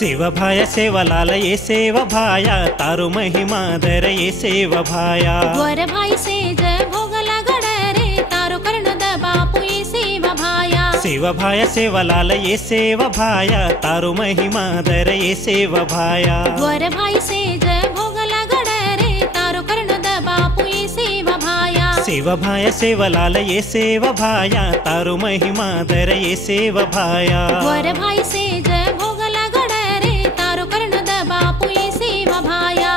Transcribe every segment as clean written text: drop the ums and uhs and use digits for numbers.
सेवा भाया सेवा लाल ये सेवा भाया तारो महिमा दर ये सेवा भाया वर भाई से जय भोगला गडरे तारो कर्ण द बापू ये सेवा भाया सेवा भाया सेवा लाल ये सेवा भाया तारो महिमा दर ये सेवा भाया वर भाई से जय भोगला गडरे तारो कर्ण द बापू ये सेवा भाया सेवा भाया सेवा लाल ये सेवा भाया तारो महिमा दर ये सेवा भाया वर भाई से जय भोगला गडरे तारो कर्ण द बापू ये सेवा भाया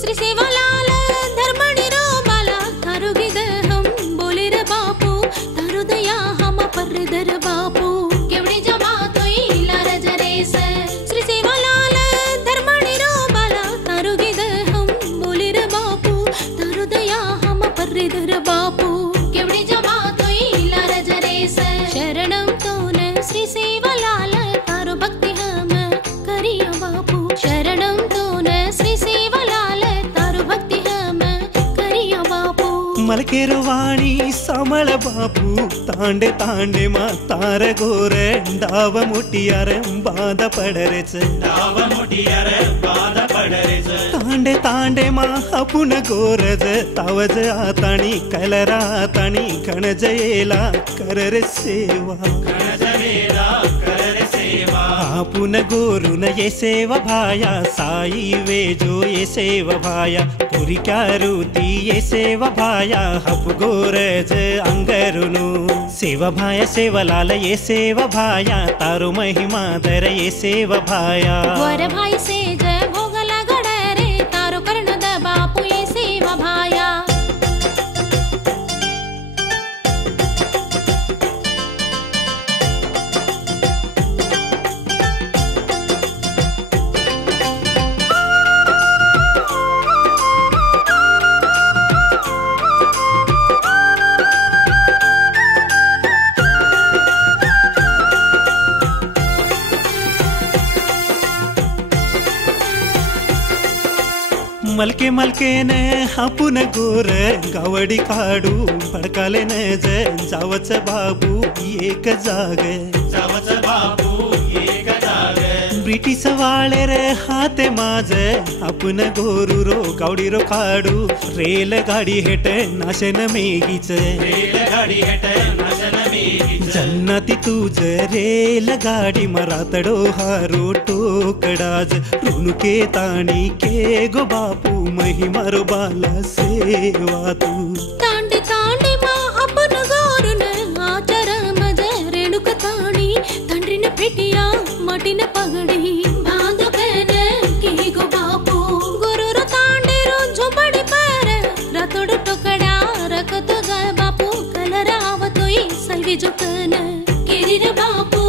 श्री सेवालाल धर्मणी रो बाला थारो गिद हम बोले रे बापू थारो दया हम पर दर बापू केवड़ी जमा तोई लार जरेस श्री सेवालाल धर्मणी रो बाला थारो गिद हम बोले रे बापू थारो दया हम पर दर बापू केवड़ी जमा तोई लार जरेस शरणम तोन श्री सेवालाल थारो भक्ति हम करिया बापू शरणम तोन श्री सेवालाल तारो भक्ति हम करिया बापू मलकेरो वाणी समळ बापू तांडे तांडे मा तार गोर डाव मुटियार बांध पडरेच डाव मुटियार बांध पडरेच तांडे तांडे मा आपण गोरज तावज आताणी कलरा आताणी गणजयेला कर रे सेवा गणजयेला कर रे सेवा आपण गोरुन ये सेवा भाया साई वेजो ये सेवा भाया पुरी क्यारुती ये सेवा भाया हप गोरज अंगरुनु सेवा भाया सेवा लाल ये सेवा भाया तारो महिमा दर ये सेवा भाया वर भाई से जय भोगला गडरे तारो कर्ण द बापू ये सेवा भाया मलके मलके ने आपण गोर गावडी काढू पडकाले न जावच बाबू एक जाग जावच बाबू एक जाग ब्रिटिश वाले रे हाते माझ आपण गोरू रो गावडी रो काढू रेल गाडी हेट नाशन मेगीच रेल गाडी हेट नाशन मेगीच जन्नती तुझ रेल गाडी मरातडो हारो टोकडाज रुनुके ताणी के गो बापू महिमारो बाला सेवा तू तांडे तांडे मा आपण गोरुन आचार मज रेणुक ताणी तंड्रीन पेटिया मटिन पगडी बांधकन की गो बापू गुरुर तांडे रो झोपडी पर रातोड टोकड्या रखतो ग बापू कलरावतोई सैवी जोकन केरी रे बापू